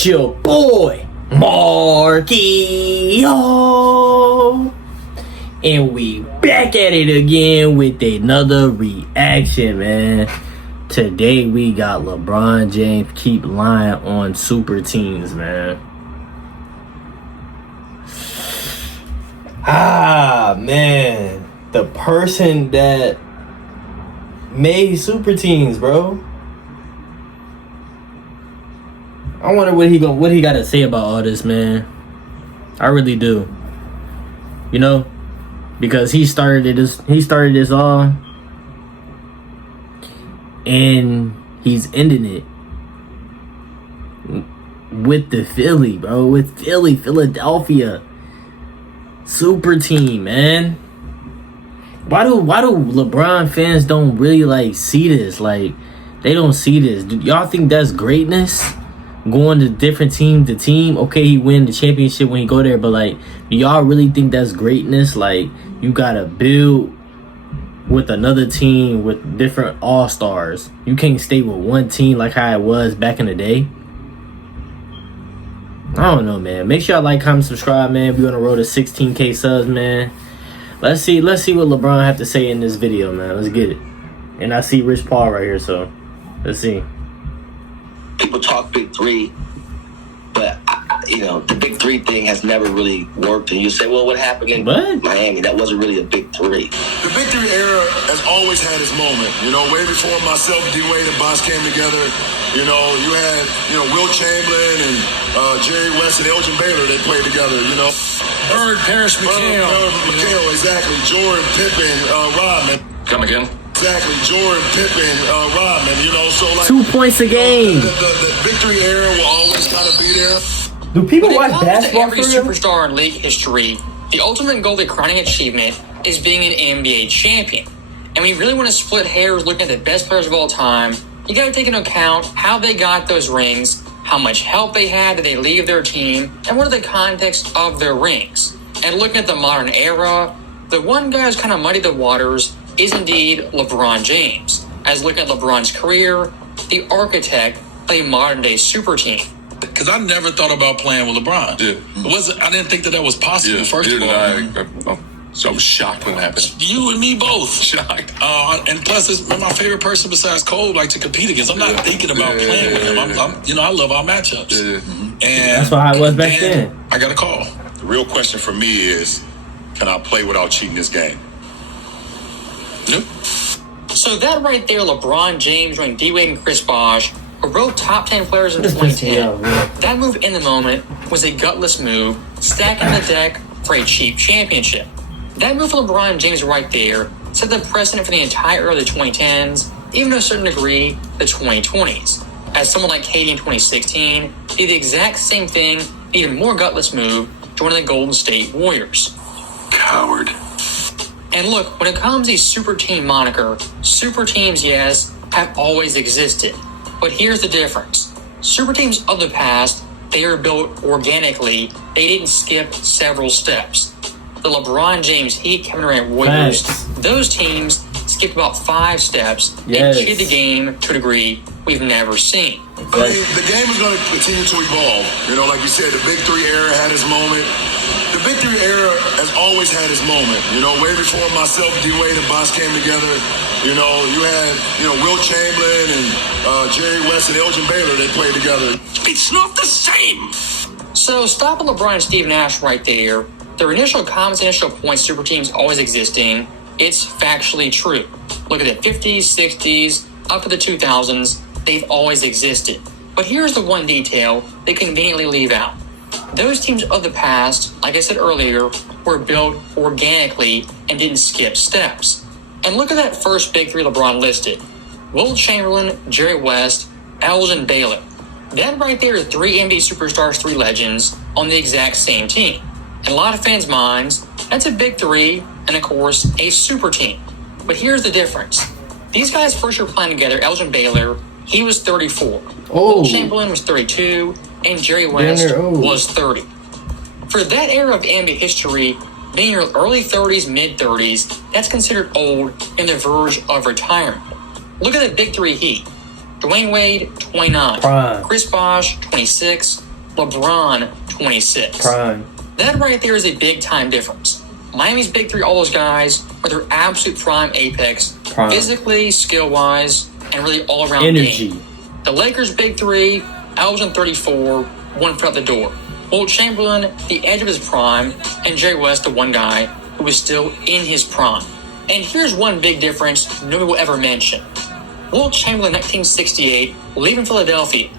It's your boy, Markio. And we back at it again with another reaction, man. Today we got LeBron James keep lying on Superteams, man. Man. The person that made Superteams, bro. I wonder what he got to say about all this, man. I really do. You know, because he started this all, and he's ending it with the Philly, bro. With Philadelphia super team, man. Why do LeBron fans don't really like see this? Like, they don't see this. Do y'all think that's greatness? Going to different team to team. Okay, he win the championship when he go there, but like, do y'all really think that's greatness? Like, you gotta build with another team with different all-stars. You can't stay with one team like how it was back in the day. I don't know, man. Make sure y'all like, comment, subscribe, man. We on the road to 16K subs, man. Let's see what LeBron have to say in this video, man. Let's get it. And I see Rich Paul right here, so let's see. People talk big three, but the big three thing has never really worked. And you say, well, what happened in Miami? That wasn't really a big three. The big three era has always had its moment. Way before myself, D-Wade, and Bosh came together. You had Will Chamberlain and Jerry West and Elgin Baylor. They played together. Bird, Parrish, McHale, exactly. Jordan, Pippen, Rodman. Come again. Exactly, Jordan, Pippen, Rodman, so like 2 points a game. The victory era will always kind of be there. Do people watch basketball for every real? superstar in league history, the ultimate goal, the crowning achievement, is being an NBA champion. And when you really want to split hairs looking at the best players of all time, you got to take into account how they got those rings, how much help they had, did they leave their team, and what are the context of their rings. And looking at the modern era, the one guy who's kind of muddied the waters is indeed LeBron James, as looking at LeBron's career, the architect of a modern-day super team. Because I never thought about playing with LeBron. Yeah. I didn't think that was possible, first of all. I was shocked when it happened. You and me both. Shocked. And plus, it's my favorite person besides Cole, to compete against. I'm not thinking about playing with him. I love our matchups. Yeah. And that's why I was back then. I got a call. The real question for me is, can I play without cheating this game? Nope. So that right there, LeBron James joining D-Wade and Chris Bosh, were both top 10 players in 2010. That move in the moment was a gutless move, stacking the deck for a cheap championship. That move for LeBron James right there set the precedent for the entire era of the 2010s, even to a certain degree, the 2020s. As someone like KD in 2016 did the exact same thing, even more gutless move, joining the Golden State Warriors. Coward. And look, when it comes to super team moniker, super teams, yes, have always existed. But here's the difference. Super teams of the past, they are built organically. They didn't skip several steps. The LeBron James Heat, Kevin Durant Warriors, those teams skipped about 5 steps and cheated the game to a degree we've never seen. The game is going to continue to evolve. Like you said, the big three era had its moment. The big three era has always had its moment. Way before myself, D-Wade, and Bosh came together. You had Will Chamberlain and Jerry West and Elgin Baylor. They played together. It's not the same. So stopping LeBron and Steve Nash right there. Their initial comments, initial points, super teams always existing. It's factually true. Look at the 50s, 60s, up to the 2000s. They've always existed. But here's the one detail they conveniently leave out. Those teams of the past, like I said earlier, were built organically and didn't skip steps. And look at that first big three LeBron listed. Will Chamberlain, Jerry West, Elgin Baylor. That right there is 3 NBA superstars, 3 legends on the exact same team. In a lot of fans' minds, that's a big three and, of course, a super team. But here's the difference. These guys first were playing together. Elgin Baylor, he was 34. Will Chamberlain was 32. And Jerry West was 30. For that era of NBA history, being in your early 30s, mid-30s, that's considered old and the verge of retirement. Look at the big three Heat. Dwayne Wade, 29. Chris Bosh, 26. LeBron, 26. Prime. That right there is a big-time difference. Miami's big three, all those guys, are their absolute prime apex, physically, skill-wise, and really all-around energy. Game. The Lakers' big three, Elgin, 34, one foot out the door. Wilt Chamberlain, the edge of his prime, and Jerry West, the one guy who was still in his prime. And here's one big difference nobody will ever mention. Wilt Chamberlain, 1968, leaving Philadelphia.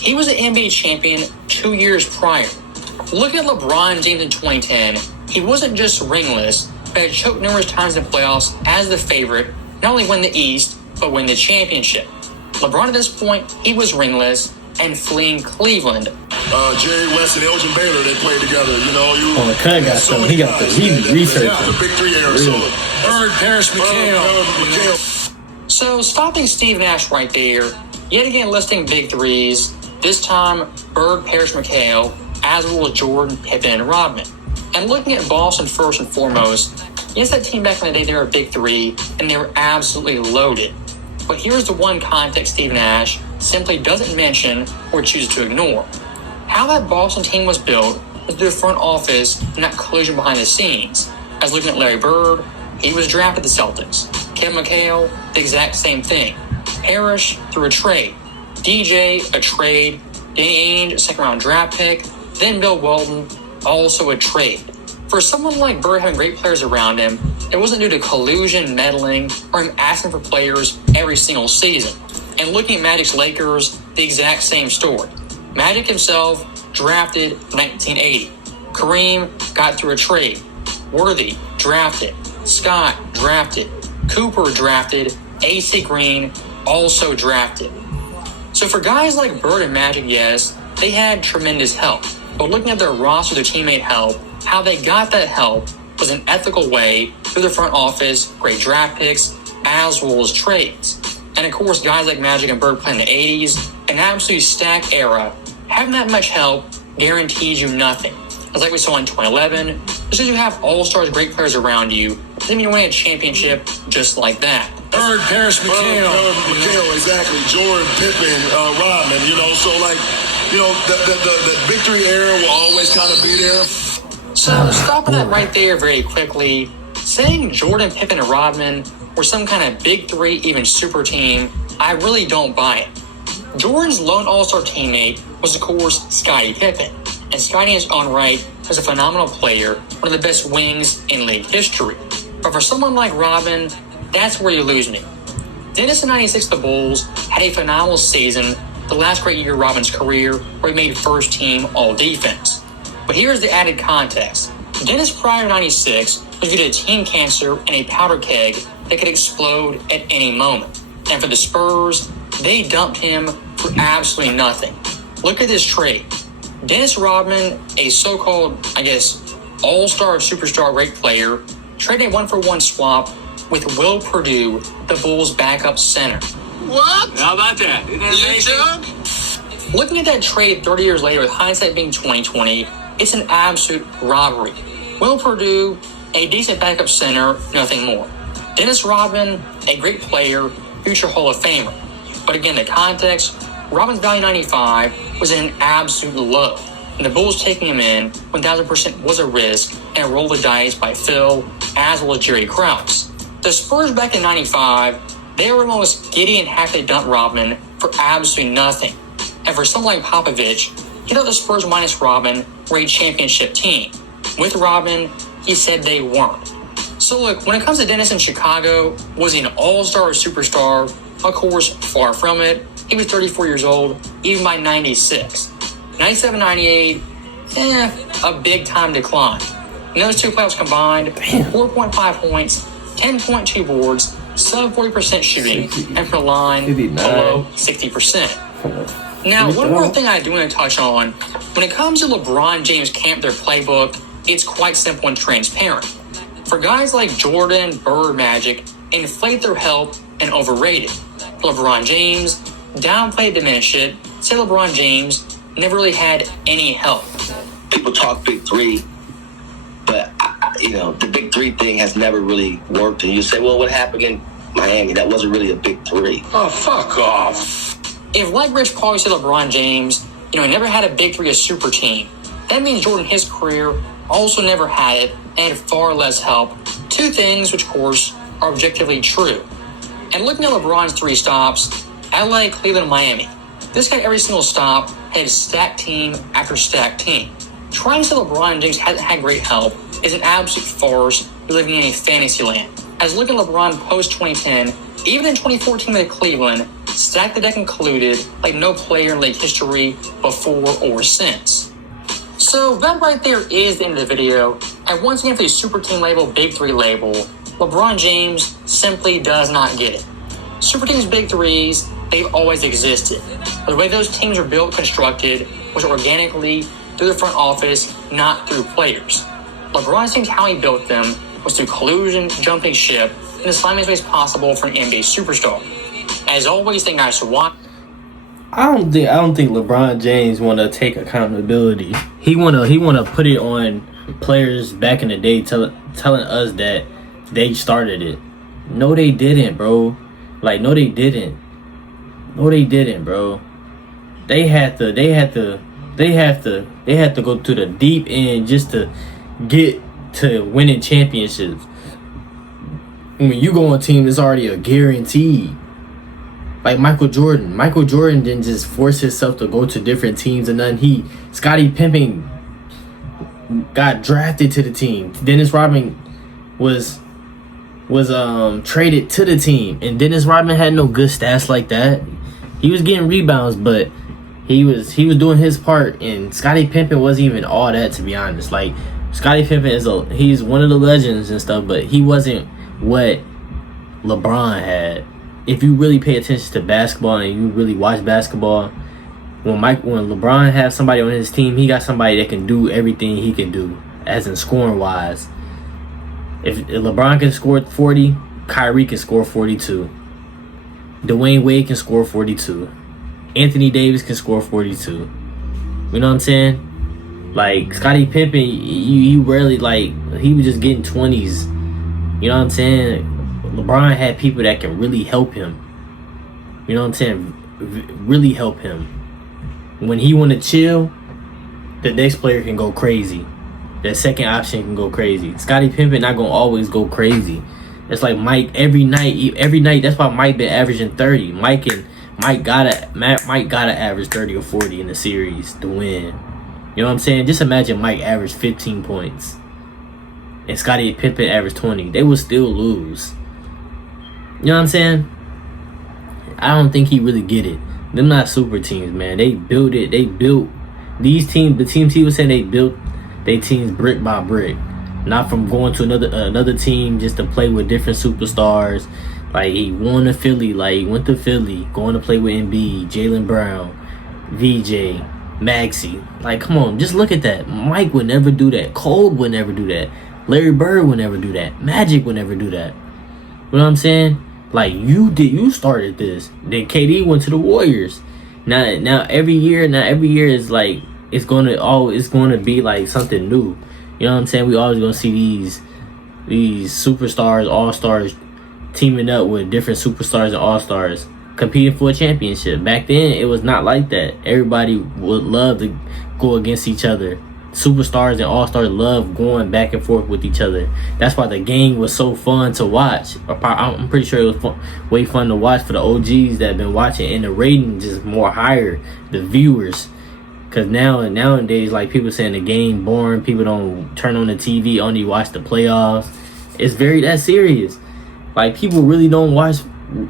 He was an NBA champion 2 years prior. Look at LeBron James in 2010. He wasn't just ringless, but had choked numerous times in the playoffs as the favorite, not only win the East, but win the championship. LeBron at this point, he was ringless and fleeing Cleveland. Jerry West and Elgin Baylor, they played together. You know, the cut got so he got the research. The big three era. So, Bird, Parrish, McHale. So stopping Steve Nash right there, yet again listing big threes. This time, Bird, Parrish, McHale, as well as Jordan, Pippen, and Rodman. And looking at Boston first and foremost, yes, that team back in the day, they were a big three, and they were absolutely loaded. But here's the one context Steve Nash simply doesn't mention or chooses to ignore. How that Boston team was built was through the front office and not collusion behind the scenes. As looking at Larry Bird, he was drafted the Celtics. Kevin McHale, the exact same thing. Parrish, through a trade. DJ, a trade. Danny Ainge, a second-round draft pick. Then Bill Walton, also a trade. For someone like Bird having great players around him, it wasn't due to collusion, meddling, or him asking for players every single season. And looking at Magic's Lakers, the exact same story. Magic himself drafted 1980. Kareem got through a trade. Worthy drafted. Scott drafted. Cooper drafted. AC Green also drafted. So for guys like Bird and Magic, yes, they had tremendous help. But looking at their roster, their teammate help, how they got that help was an ethical way through the front office, great draft picks, as well as trades. And of course, guys like Magic and Bird playing in the 80s, an absolutely stacked era, having that much help guarantees you nothing. As like we saw in 2011, just because you have all-stars, great players around you, doesn't mean you win a championship just like that. Bird, Parrish, McHale, exactly. Jordan, Pippen, Rodman, you know, so like, you know, the big three era will always kind of be there. So stopping that right there very quickly, saying Jordan, Pippen, and Rodman were some kind of big three, even super team, I really don't buy it. Jordan's lone all-star teammate was, of course, Scottie Pippen. And Scottie in his own right was a phenomenal player, one of the best wings in league history. But for someone like Rodman, that's where you lose me. Dennis in 96, the Bulls, had a phenomenal season, the last great year of Rodman's career, where he made first team all-defense. But here's the added context. Dennis prior to 96 was viewed as team cancer and a powder keg that could explode at any moment. And for the Spurs, they dumped him for absolutely nothing. Look at this trade. Dennis Rodman, a so-called, all-star, superstar, great player, traded a 1-for-1 swap with Will Perdue, the Bulls' backup center. What? How about that? Isn't that amazing? Looking at that trade 30 years later, with hindsight being 2020, it's an absolute robbery. Will Perdue, a decent backup center, nothing more. Dennis Rodman, a great player, future Hall of Famer. But again, the context, Rodman's value 95 was in an absolute low. And the Bulls taking him in 1,000% was a risk and a roll of the dice by Phil, as well as Jerry Krause. The Spurs back in 95, they were almost giddy and happy to dump Rodman for absolutely nothing. And for someone like Popovich, he thought the Spurs minus Rodman were a championship team. With Rodman, he said they weren't. So look, when it comes to Dennis in Chicago, was he an all-star or superstar? Of course, far from it. He was 34 years old, even by 96. 97, 98, a big-time decline. In those two playoffs combined, 4.5 points, 10.2 boards, sub 40% shooting, and for the line, below 60%. Now, one more thing I do want to touch on. When it comes to LeBron James' camp, their playbook, it's quite simple and transparent. For guys like Jordan, Bird, Magic, inflate their help and overrate it. For LeBron James, downplay, diminish it, say LeBron James never really had any help. People talk big three, but, the big three thing has never really worked. And you say, well, what happened in Miami? That wasn't really a big three. Oh, fuck off. If, like Rich Paul said LeBron James, he never had a big three, a super team. That means Jordan, his career, also never had it and had far less help. Two things which, of course, are objectively true. And looking at LeBron's 3 stops, LA, Cleveland, Miami. This guy, every single stop, had stacked team after stacked team. Trying to say LeBron James hasn't had great help is an absolute farce. You're living in a fantasy land. As looking at LeBron post-2010, even in 2014 with Cleveland, stacked the deck and colluded like no player in league history before or since. So that right there is the end of the video. And once again, for the super team label, big 3 label, LeBron James simply does not get it. Super teams, big 3s, they've always existed. But the way those teams are built, constructed, was organically through the front office, not through players. LeBron's teams, how he built them, was through collusion, jumping ship, and the slimiest ways possible for an NBA superstar. As always, thank you guys for watching. I don't think LeBron James want to take accountability. He wanna put it on players back in the day, telling us that they started it. No, they didn't, bro. Like, no, they didn't. No, they didn't, bro. They had to go to the deep end just to get to winning championships. When you go on a team, it's already a guarantee. Like Michael Jordan didn't just force himself to go to different teams and nothing. Scottie Pippen got drafted to the team. Dennis Rodman was traded to the team, and Dennis Rodman had no good stats like that. He was getting rebounds, but he was doing his part, and Scottie Pippen wasn't even all that, to be honest. Like, Scottie Pippen he's one of the legends and stuff, but he wasn't what LeBron had. If you really pay attention to basketball and you really watch basketball, when LeBron has somebody on his team, he got somebody that can do everything he can do, as in scoring wise. If LeBron can score 40, Kyrie can score 42. Dwayne Wade can score 42. Anthony Davis can score 42. You know what I'm saying? Like, Scottie Pippen, you rarely, like, he was just getting 20s. You know what I'm saying? LeBron had people that can really help him. You know what I'm saying? Really help him. When he want to chill, the next player can go crazy. That second option can go crazy. Scottie Pippen not gonna always go crazy. It's like Mike every night. That's why Mike been averaging 30. Mike gotta average 30 or 40 in the series to win. You know what I'm saying? Just imagine Mike averaged 15 points and Scottie Pippen averaged 20. They would still lose. You know what I'm saying? I don't think he really get it. Them not super teams, man. They built it. They built these teams. The teams he was saying, they built they teams brick by brick. Not from going to another team just to play with different superstars. Like, he won to Philly. Like, he went to Philly, going to play with Embiid, Jaylen Brown, VJ, Maxey. Like, come on, just look at that. Mike would never do that. Cole would never do that. Larry Bird would never do that. Magic would never do that. You know what I'm saying? Like, you started this. Then KD went to the Warriors. Now every year is like it's gonna be like something new. You know what I'm saying? We always gonna see these superstars, all-stars teaming up with different superstars and all-stars competing for a championship. Back then, it was not like that. Everybody would love to go against each other. Superstars and all-stars love going back and forth with each other. That's why the game was so fun to watch. I'm pretty sure it was way fun to watch for the OGs that have been watching, and the ratings is more higher, the viewers. Because nowadays, like, people saying the game boring, people don't turn on the TV, only watch the playoffs. It's that serious. Like, people really don't watch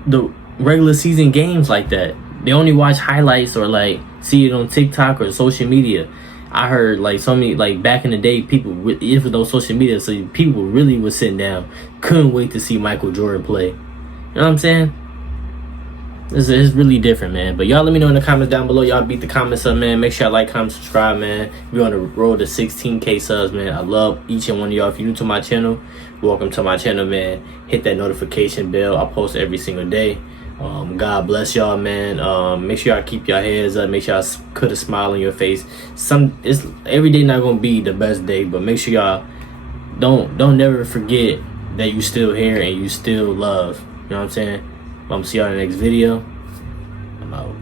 the regular season games like that. They only watch highlights or like see it on TikTok or social media. I heard like so many, like back in the day, people, if with those social media, so people really was sitting down, couldn't wait to see Michael Jordan play. You know what I'm saying? It's really different, man. But y'all let me know in the comments down below. Y'all beat the comments up, man. Make sure y'all like, comment, subscribe, man. We're on the road to 16K subs, man. I love each and one of y'all. If you're new to my channel, welcome to my channel, man. Hit that notification bell. I post every single day. God bless y'all, man. Make sure y'all keep your heads up. Make sure y'all put a smile on your face. Every day not gonna be the best day, but make sure y'all don't never forget that you still here and you still love. You know what I'm saying? I'm gonna see y'all in the next video. I'm out.